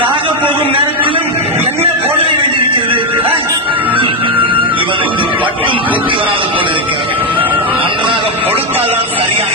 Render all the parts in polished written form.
சாக போகும் நேரத்திலும் என்ன போட வேண்டியிருக்கிறது? இவனுக்கு மட்டும் பூர்த்தி வராது போல இருக்கிறது. நன்றாக கொடுத்தால்தான் சரியாக.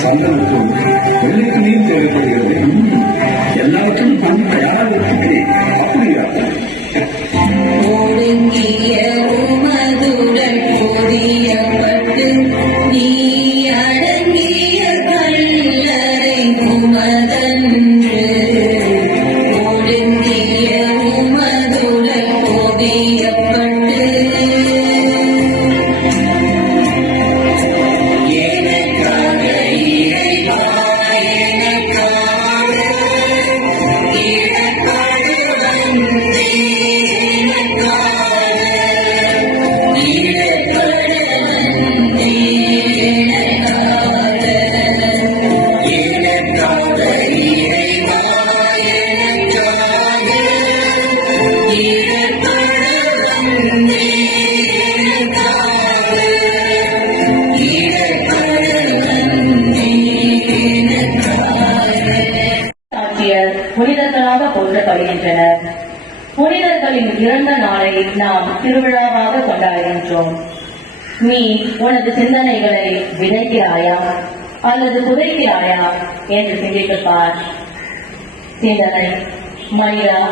சந்தனத்தும் வெள்ளைக்கு நீர் தேவைப்படுகிறது. எல்லாவற்றையும் பண்ணி தயாராக இருக்கிறேன். அப்படியா? நீ அடங்கிய கல்லறை உமதன்று. ஒடுங்கிய உமதுடல் பொதியப்பட்டு புனிதர்களாக போற்றப்படுகின்றனர். புனிதர்களின் இறந்த நாளை நாம் திருவிழாவாக கொண்டாடுகின்றோம். நீ உனது சிந்தனைகளை விதைக்கிறாயா அல்லது புதைக்கிறாயா என்று சிந்தித்து பார். சிந்தனை: மனிதா,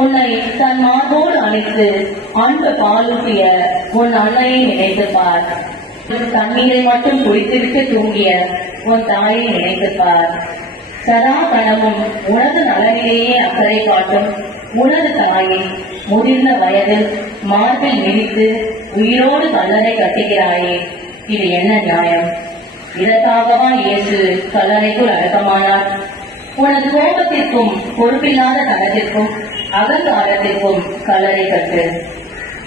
உன்னை தன் மார்போடு அணைத்து அன்பு பாலூட்டிய உன் அன்னையை நினைத்து பார். தண்ணீரை மட்டும் குடித்துவிட்டு தூங்கிய உன் தாயை நினைத்து பார். சதா கணமும் உனது நலனிலேயே அக்கறை காட்டும் உனது தாயை முதிர்ந்த வயதில் மார்பில் மிதித்து உயிரோடு கல்லறை கட்டுகிறாயே, இது என்ன நியாயம்? இதற்காகவா இயேசு கல்லறைக்குள் அடக்கமானார்? உனது கோபத்திற்கும் பொறுப்பில்லாத தனத்திற்கும் அகங்காரத்திற்கும் கல்லறை கட்டு.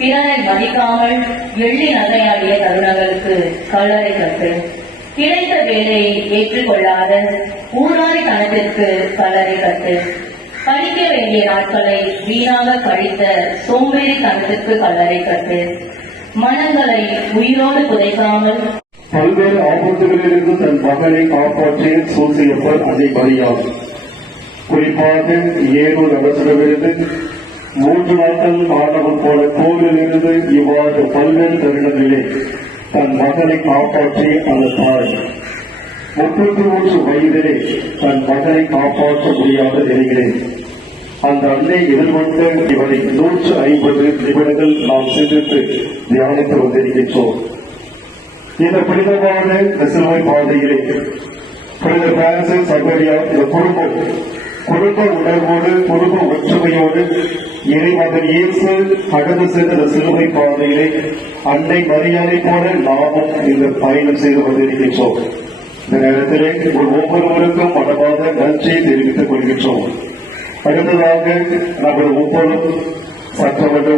பிறரை மதிக்காமல் எள்ளி நகையாடிய தருணங்களுக்கு கல்லறை கட்டு. கிடைத்த வேலையை ஏற்றுக்கொள்ளாத ஊராரி தனத்திற்கு கல்லறை கட்டு. படிக்க வேண்டிய நாட்களை வீணாக கழித்த சோம்பேறி தனத்திற்கு கல்லறை கட்டு. மனங்களை உயிரோடு புதைக்காமல் பல்வேறு ஆபத்துகளிலிருந்து தன் மகனை காப்பாற்றி சூழ்ச்சியப்பர் அதை பலியார். குறிப்பாக ஏழூர் அவசரவிருந்து 3 நாட்கள் ஆனவர் போல போரிலிருந்து இவ்வாறு பல்வேறு தருணங்களிலே தன் மகனை காப்பாற்றி அந்த தாய் 33 வயதிலே தன் மகனை காப்பாற்ற முடியாத நிலையிலே அந்த அன்னை எதிர்கொண்டு இவரை 150 நிமிடங்கள் நாம் சிந்தித்து தியானித்து வந்திருக்கின்றோம். இந்த புனிதமான சிலுவை பாதையிலே புனித பிரான்சிஸ் சவேரியார் இந்த குடும்ப உணர்வோடு குடும்ப ஒற்றுமையோடு இறைமகன் இயேசு கடந்து சென்ற சிலுவை பாதையிலே அன்னை மரியாதை போல நாமும் இந்த பயணம் செய்து கொண்டிருக்கின்றோம். இந்த நேரத்திலே ஒவ்வொருவருக்கும் மனமாக நன்றியை தெரிவித்துக் கொள்கின்றோம். அடுத்ததாக நமது ஒவ்வொரு சட்டமன்ற